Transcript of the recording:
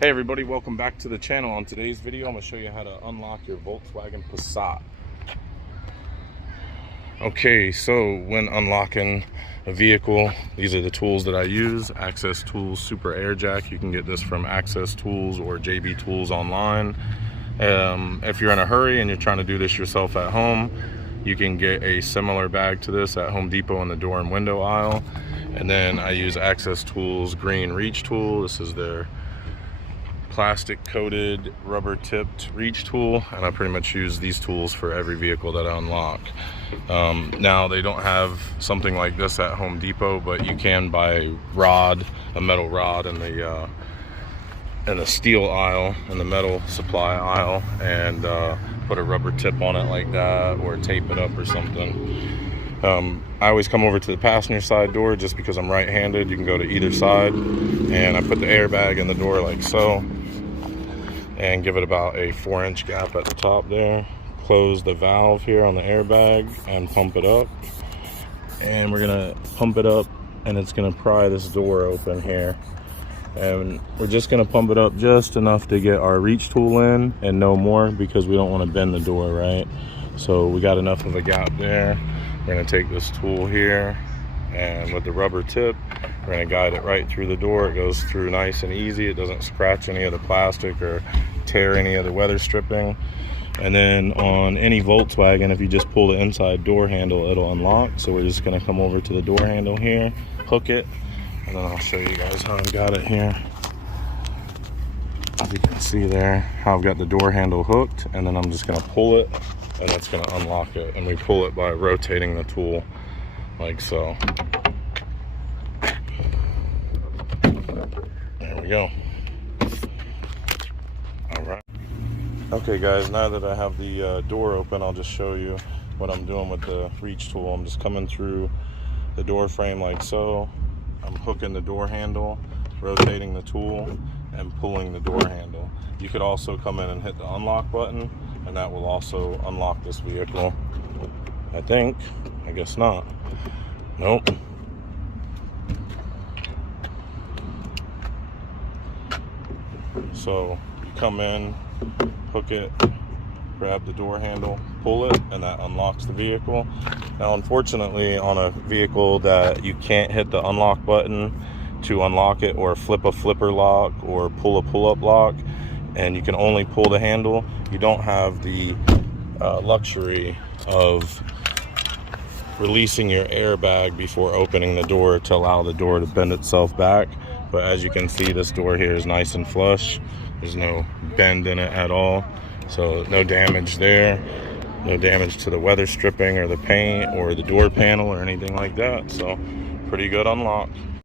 Hey everybody, welcome back to the channel. On today's video, I'm going to show you how to unlock your Volkswagen Passat. Okay, so when unlocking a vehicle, these are the tools that I use. Access Tools Super Air Jack. You can get this from Access Tools or JB Tools online. If you're in a hurry and you're trying to do this yourself at home, you can get a similar bag to this at Home Depot in the door and window aisle. And then I use Access Tools Green Reach Tool. This is their plastic coated rubber tipped reach tool, and I pretty much use these tools for every vehicle that I unlock. Now they don't have something like this at Home Depot, but you can buy a metal rod in the steel aisle, in the metal supply aisle, and put a rubber tip on it like that, or tape it up or something. I always come over to the passenger side door just because I'm right-handed. You can go to either side, and I put the airbag in the door like so, and give it about a 4-inch gap at the top there. Close the valve here on the airbag and pump it up. And we're gonna pump it up, and it's gonna pry this door open here. And we're just gonna pump it up just enough to get our reach tool in and no more, because we don't want to bend the door, right? So we got enough of a gap there. We're gonna take this tool here, and with the rubber tip, we're gonna guide it right through the door. It goes through nice and easy. It doesn't scratch any of the plastic or tear any of the weather stripping. And then on any Volkswagen, if you just pull the inside door handle, it'll unlock. So we're just gonna come over to the door handle here, hook it, and then I'll show you guys how I've got it here. As you can see there, how I've got the door handle hooked, and then I'm just gonna pull it, and it's gonna unlock it. And we pull it by rotating the tool like so. There we go. All right. Okay guys, now that I have the door open, I'll just show you what I'm doing with the reach tool. I'm just coming through the door frame like so. I'm hooking the door handle, rotating the tool, and pulling the door handle. You could also come in and hit the unlock button, and that will also unlock this vehicle. I think. I guess not. Nope. So you come in, hook it, grab the door handle, pull it, and that unlocks the vehicle. Now unfortunately, on a vehicle that you can't hit the unlock button to unlock it, or flip a flipper lock, or pull a pull-up lock, and you can only pull the handle, you don't have the luxury of releasing your airbag before opening the door to allow the door to bend itself back. But as you can see, this door here is nice and flush. There's no bend in it at all, so no damage there, no damage to the weather stripping or the paint or the door panel or anything like that. So pretty good unlock.